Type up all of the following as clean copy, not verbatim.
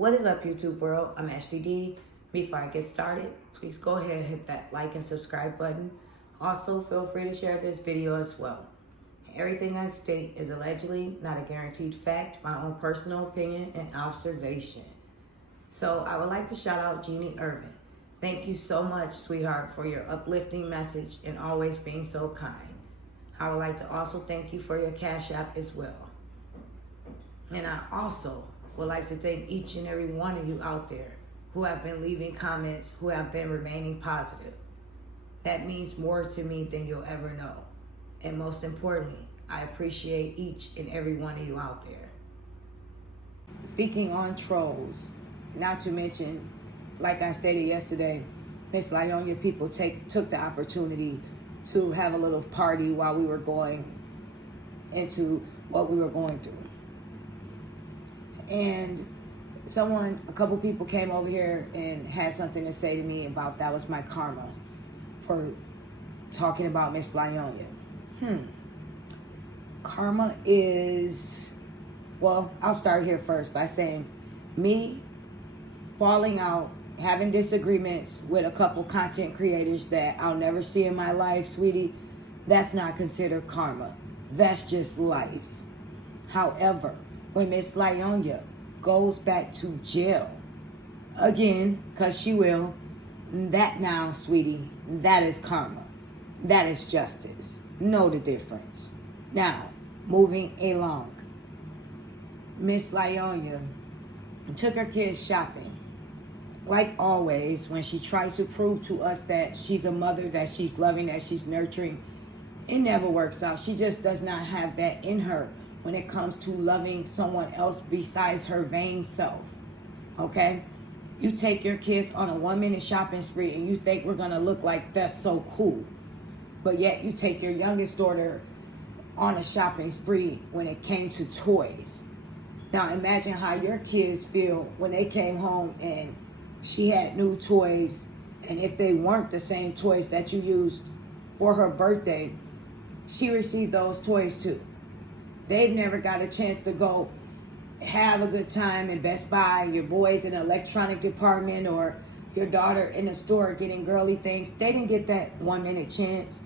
What is up, YouTube world? I'm Ashley D. Before I get started, please go ahead and hit that like and subscribe button. Also, feel free to share this video as well. Everything I state is allegedly not a guaranteed fact, my own personal opinion and observation. So I would like to shout out Jeannie Irvin. Thank you so much, sweetheart, for your uplifting message and always being so kind. I would like to also thank you for your Cash App as well. And I also would like to thank each and every one of you out there who have been leaving comments, who have been remaining positive. That means more to me than you'll ever know. And most importantly, I appreciate each and every one of you out there. Speaking on trolls, not to mention, like I stated yesterday, Miss Lyonia people took the opportunity to have a little party while we were going into what we were going through. And a couple people came over here and had something to say to me about that was my karma for talking about Miss Lyonia. Karma is, well, I'll start here first by saying me falling out, having disagreements with a couple content creators that I'll never see in my life, sweetie, that's not considered karma. That's just life. However, when Miss Lyonia goes back to jail again, because she will, that now, sweetie, that is karma. That is justice. Know the difference. Now, moving along. Miss Lyonia took her kids shopping. Like always, when she tries to prove to us that she's a mother, that she's loving, that she's nurturing, it never works out. She just does not have that in her when it comes to loving someone else besides her vain self. Okay? You take your kids on a 1-minute shopping spree and you think we're gonna look like that's so cool. But yet you take your youngest daughter on a shopping spree when it came to toys. Now imagine how your kids feel when they came home and she had new toys, and if they weren't the same toys that you used for her birthday, she received those toys too. They've never got a chance to go have a good time in Best Buy, your boys in the electronic department, or your daughter in the store getting girly things. They didn't get that 1-minute chance,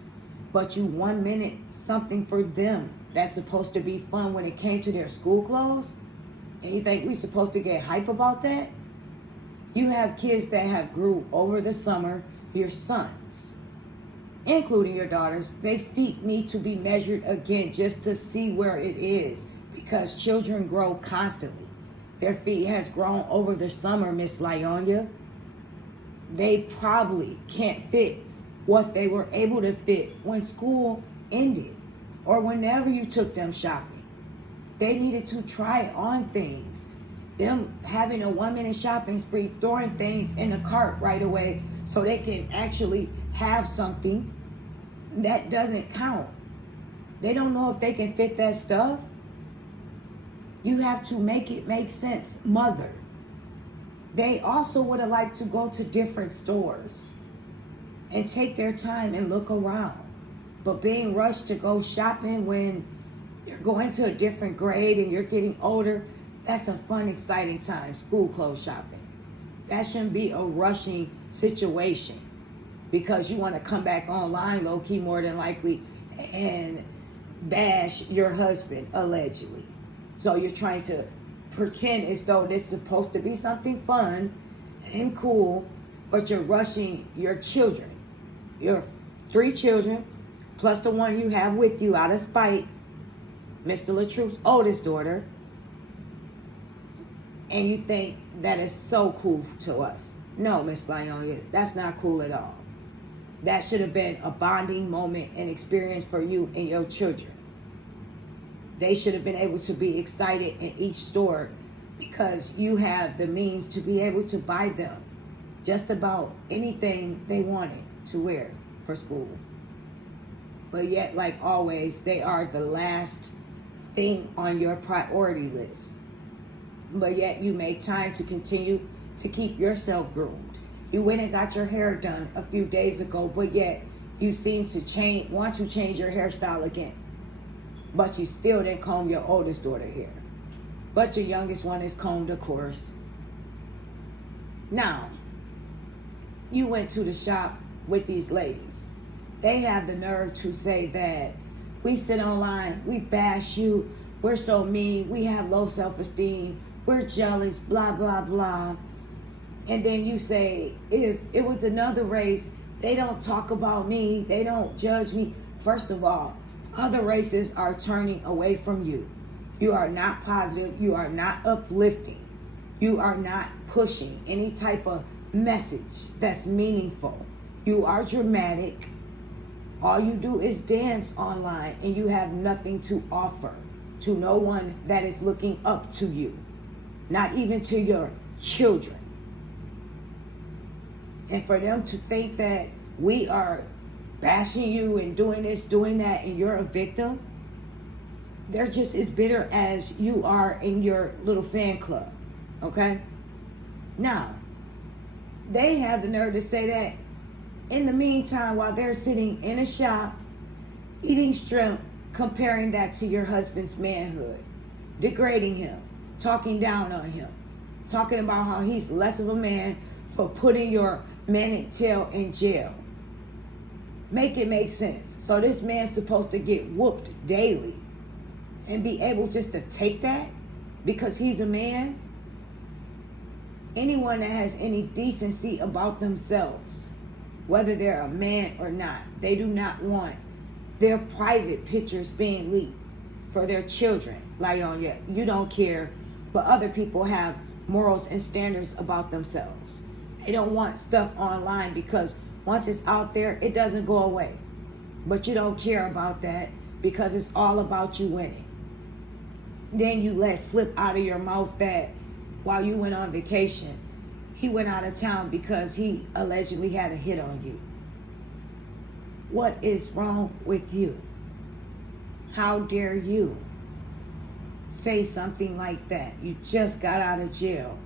but you 1 minute something for them that's supposed to be fun when it came to their school clothes, and you think we supposed to get hype about that? You have kids that have grew over the summer, your sons, including your daughters. Their feet need to be measured again just to see where it is, because children grow constantly. Their feet has grown over the summer, Miss Lyonia. They probably can't fit what they were able to fit when school ended or whenever you took them shopping. They needed to try on things. Them having a 1-minute shopping spree, throwing things in the cart right away so they can actually have something, that doesn't count. They don't know if they can fit that stuff. You have to make it make sense, mother. They also would have liked to go to different stores and take their time and look around. But being rushed to go shopping when you're going to a different grade and you're getting older, that's a fun, exciting time, school clothes shopping. That shouldn't be a rushing situation because you want to come back online low-key more than likely and bash your husband, allegedly. So you're trying to pretend as though this is supposed to be something fun and cool, but you're rushing your children. Your 3 children, plus the one you have with you out of spite, Mr. LaTruth's oldest daughter, and you think that is so cool to us. No, Miss Lyonia, that's not cool at all. That should have been a bonding moment and experience for you and your children. They should have been able to be excited in each store because you have the means to be able to buy them just about anything they wanted to wear for school. But yet, like always, they are the last thing on your priority list. But yet you made time to continue to keep yourself groomed. You went and got your hair done a few days ago, but yet you seem to want to change your hairstyle again. But you still didn't comb your oldest daughter hair. But your youngest one is combed, of course. Now, you went to the shop with these ladies. They have the nerve to say that we sit online, we bash you, we're so mean, we have low self-esteem, we're jealous, blah, blah, blah. And then you say, if it was another race, they don't talk about me, they don't judge me. First of all, other races are turning away from you. You are not positive, you are not uplifting, you are not pushing any type of message that's meaningful. You are dramatic. All you do is dance online, and you have nothing to offer to no one that is looking up to you, not even to your children. And for them to think that we are bashing you and doing this, doing that, and you're a victim, they're just as bitter as you are in your little fan club, okay? Now, they have the nerve to say that in the meantime, while they're sitting in a shop, eating shrimp, comparing that to your husband's manhood, degrading him, talking down on him, talking about how he's less of a man for putting your manic tail in jail. Make it make sense. So this man's supposed to get whooped daily and be able just to take that because he's a man? Anyone that has any decency about themselves, whether they're a man or not, they do not want their private pictures being leaked for their children. Like, oh yeah, you don't care, but other people have morals and standards about themselves. They don't want stuff online because once it's out there, it doesn't go away. But you don't care about that because it's all about you winning. Then you let slip out of your mouth that while you went on vacation, he went out of town because he allegedly had a hit on you. What is wrong with you? How dare you say something like that? You just got out of jail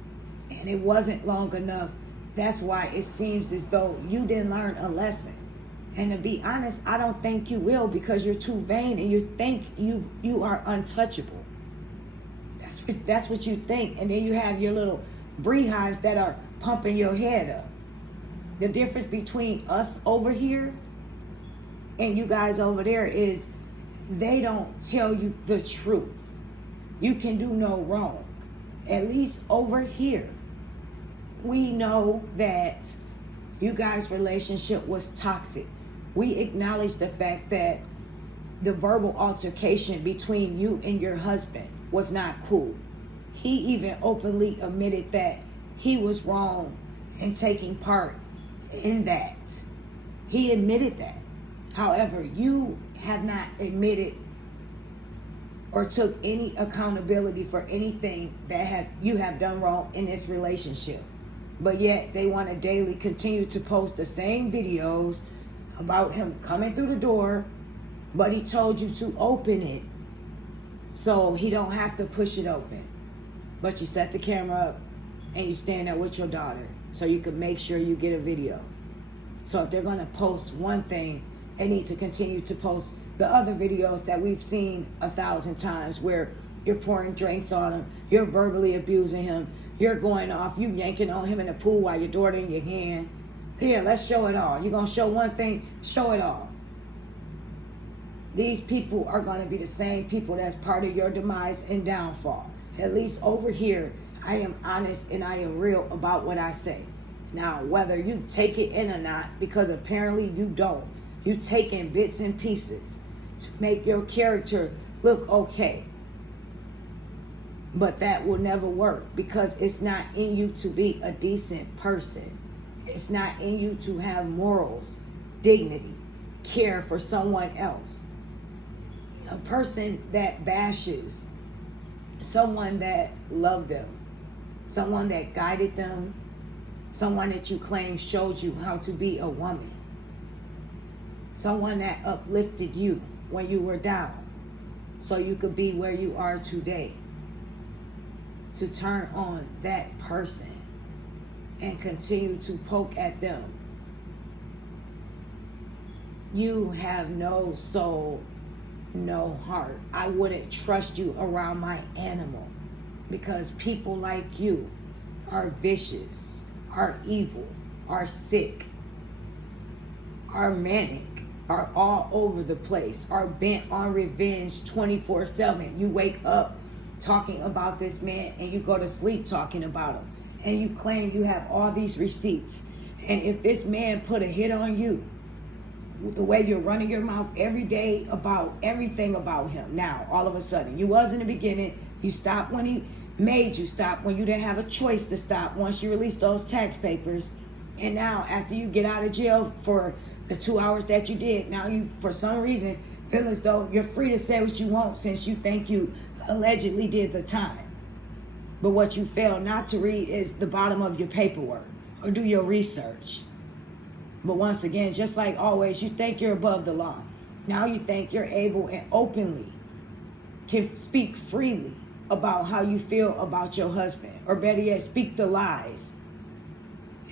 and it wasn't long enough. That's why it seems as though you didn't learn a lesson. And to be honest, I don't think you will, because you're too vain and you think you are untouchable. That's what you think. And then you have your little beehives that are pumping your head up. The difference between us over here and you guys over there is they don't tell you the truth. You can do no wrong. At least over here, we know that you guys' relationship was toxic. We acknowledge the fact that the verbal altercation between you and your husband was not cool. He even openly admitted that he was wrong in taking part in that. He admitted that. However, you have not admitted or took any accountability for anything that you have done wrong in this relationship. But yet they want to daily continue to post the same videos about him coming through the door, but he told you to open it so he don't have to push it open. But you set the camera up and you stand there with your daughter so you can make sure you get a video. So if they're going to post one thing, they need to continue to post the other videos that we've seen 1,000 times where you're pouring drinks on him, you're verbally abusing him, you're going off, you yanking on him in the pool while your daughter in your hand. Here, let's show it all. You're going to show one thing, show it all. These people are going to be the same people that's part of your demise and downfall. At least over here, I am honest and I am real about what I say. Now, whether you take it in or not, because apparently you don't. You take in bits and pieces to make your character look okay. But that will never work because it's not in you to be a decent person. It's not in you to have morals, dignity, care for someone else. A person that bashes someone that loved them, someone that guided them, someone that you claim showed you how to be a woman, someone that uplifted you when you were down so you could be where you are today. To turn on that person and continue to poke at them. You have no soul, no heart. I wouldn't trust you around my animal because people like you are vicious, are evil, are sick, are manic, are all over the place, are bent on revenge 24/7. You wake up talking about this man and you go to sleep talking about him. And you claim you have all these receipts. And if this man put a hit on you, the way you're running your mouth every day about everything about him, now all of a sudden, you was in the beginning, you stopped when he made you stop, when you didn't have a choice to stop once you released those tax papers. And now after you get out of jail for the 2 hours that you did, now you for some reason feel as though you're free to say what you want since you think you allegedly did the time. But what you fail not to read is the bottom of your paperwork or do your research. But once again, just like always, you think you're above the law. Now you think you're able and openly can speak freely about how you feel about your husband, or better yet, speak the lies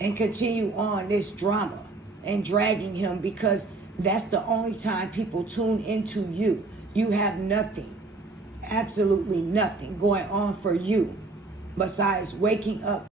and continue on this drama and dragging him, because that's the only time people tune into you. You have nothing, absolutely nothing going on for you besides waking up